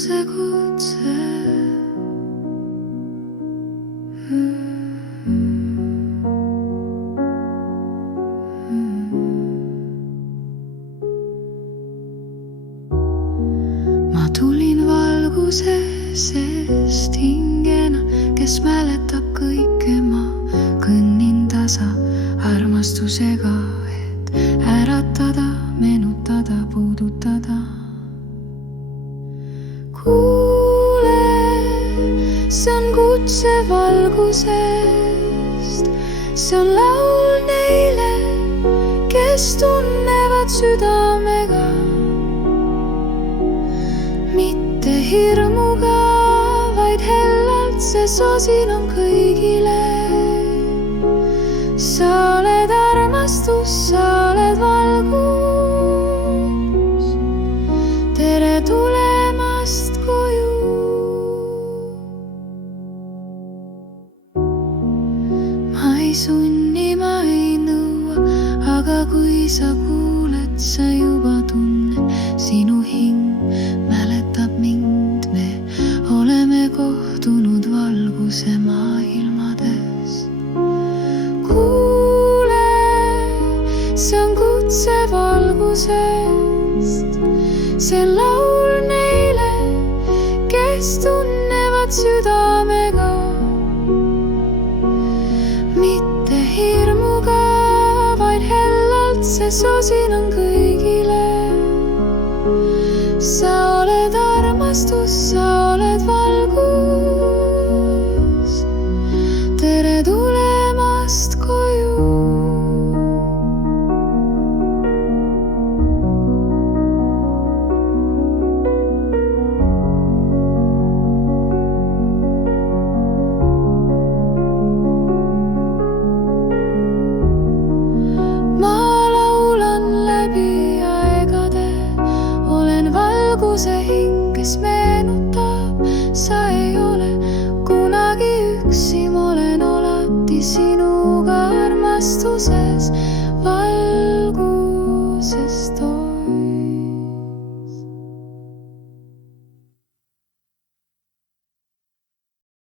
valguse kutse. Ma tulin valguse seest hingena, kes mäletab kõike, ma kõnnin tasa armastusega, et äratada, meenutada, puudutada. Kuule, see on kutse valgusest, see on laul neile, kes tunnevad südamega, mitte hirmuga, vaid hellalt, see sosin on kõigile. Sa oled armastus, sa oled valgus, tere tulemast koju. Ma ei sunni, ma ei nõua, aga kui sa kuuled, sa juba tunned, sinu hing mäletab mind, me oleme kohtunud valguse maailmades. Kuule, see on kutse valgusest, see on laul neile, kes tunnevad südamega, mitte hirmuga, vaid hellalt, see sosin on kõigile. Sa oled armastus, sa oled valgus, tere tulemast koju. Ma laulan läbi aegade, olen valguse hing, kes meenutab, sa ei ole kunagi üksi, ma olen alati sinuga armastuses.